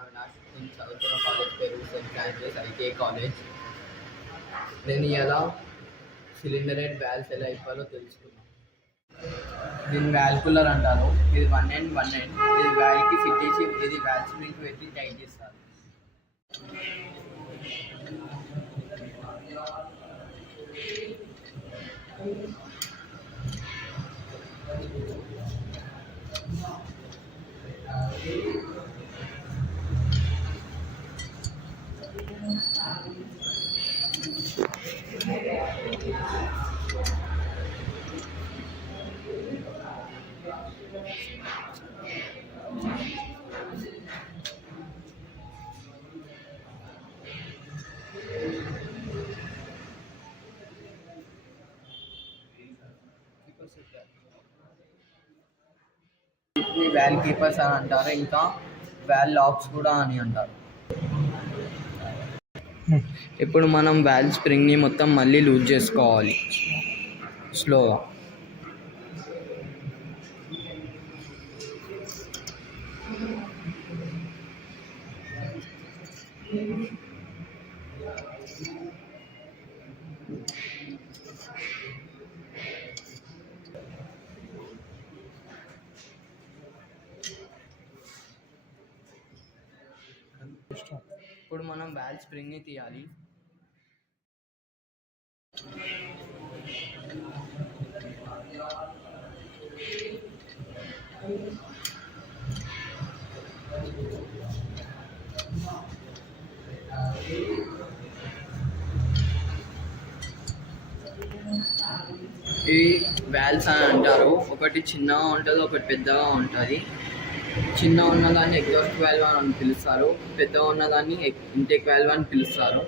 అవినాష్. నేను చదువుతున్న కాలేజ్ పేరు సెయింట్ ఫ్రాన్సిస్ ఐటీఐ కాలేజ్. నేను ఇలా సిలిండర్ హెడ్ వాల్వ్స్ ఎలా ఇవ్వాలో తెలుసుకున్నాను. దీన్ని వాల్వ్ కూలర్ అంటారు. ఇది 1 end 1 end. ఇది వాల్వ్కి ఫిట్ చేసి ఇది వాల్వ్ స్ప్రింగ్ పెట్టి టైట్ చేస్తారు. వీటిని వాల్వ్ కీపర్స్ అని అంటారు. ఇంకా వాల్వ్ లాక్స్ కూడా అని అంటారు. ఇప్పుడు మనం వాల్వ్ స్ప్రింగ్ని మొత్తం మళ్ళీ లూజ్ చేసుకోవాలి స్లోగా. ఇప్పుడు మనం వాల్వ్ స్ప్రింగ్ని తీయాలి. ఇవి వాల్వ్స్ అని అంటారు. ఒకటి చిన్నగా ఉంటుంది, ఒకటి పెద్దగా ఉంటుంది. చిన్న ఉన్నదాన్ని ఎగ్జాస్ట్ వాల్వ్ అని పిలుస్తారు, పెద్దగా ఉన్నదాన్ని ఇంటేక్ వాల్వ్ అని పిలుస్తారు.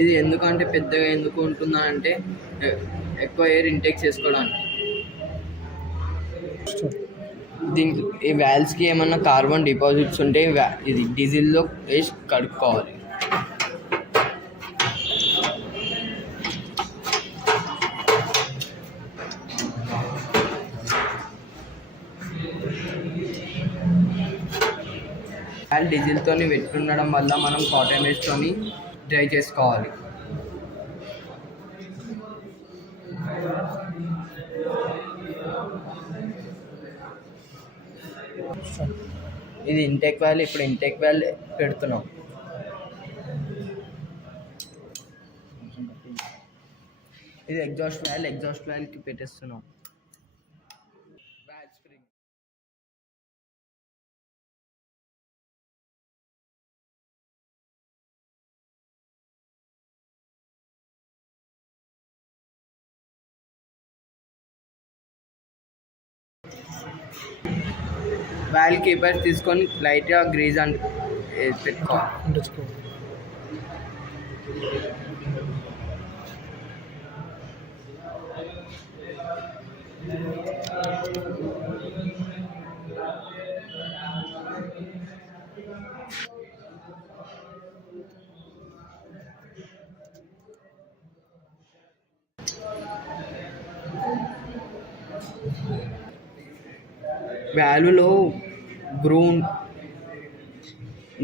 ఇది ఎందుకంటే పెద్దగా ఎందుకు ఉంటుందంటే ఎక్కువ ఎయిర్ ఇంటేక్ చేసుకోవడానికి. దీనికి ఈ వాల్వ్స్కి ఏమన్నా కార్బన్ డిపాజిట్స్ ఉంటే ఇది డీజిల్లో వేసి కడుక్కోవాలి. వాల్వ్ డీజిల్తో పెట్టుకుండడం వల్ల మనం కాటన్ వేస్ట్తో డ్రై చేసుకోవాలి. ఇది ఇంటేక్ వాల్వ్. ఇప్పుడు ఇంటేక్ వాల్వ్ పెడుతున్నాం. ఇది ఎగ్జాస్ట్ వాల్వ్కి పెట్టేస్తున్నాం. వాల్వ్ కీపర్ తీసుకొని లైట్గా గ్రీజ్ పెట్టుకోవాలి. వాల్వ్లో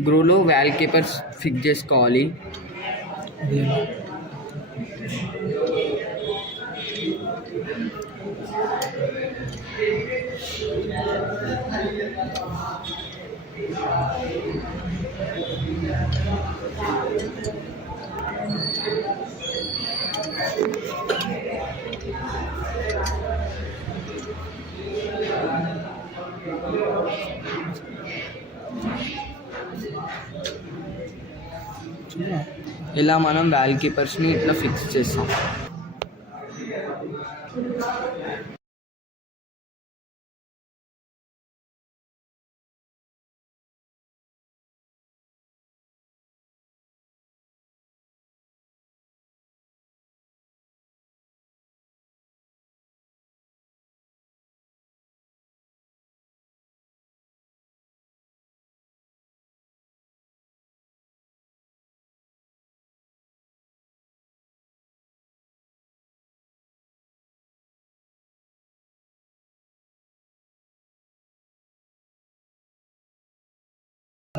గ్రూలో వాల్వ్ కీపర్స్ ఫిక్స్ చేసుకోవాలి. ఇలా మనం వాల్వ్ కీపర్స్ని ఇట్లా ఫిక్స్ చేస్తాం.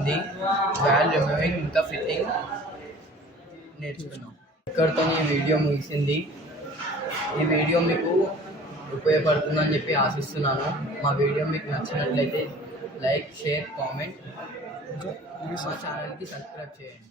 ముగిసింది. వాల్వ్ రిమూవింగ్ ఇంకా ఫిట్టింగ్ నేర్చుకున్నాం. ఇక్కడితో ఈ వీడియో ముగిసింది. ఈ వీడియో మీకు ఉపయోగపడుతుందని చెప్పి ఆశిస్తున్నాను. మా వీడియో మీకు నచ్చినట్లయితే లైక్, షేర్, కామెంట్, మా ఛానల్కి సబ్స్క్రైబ్ చేయండి.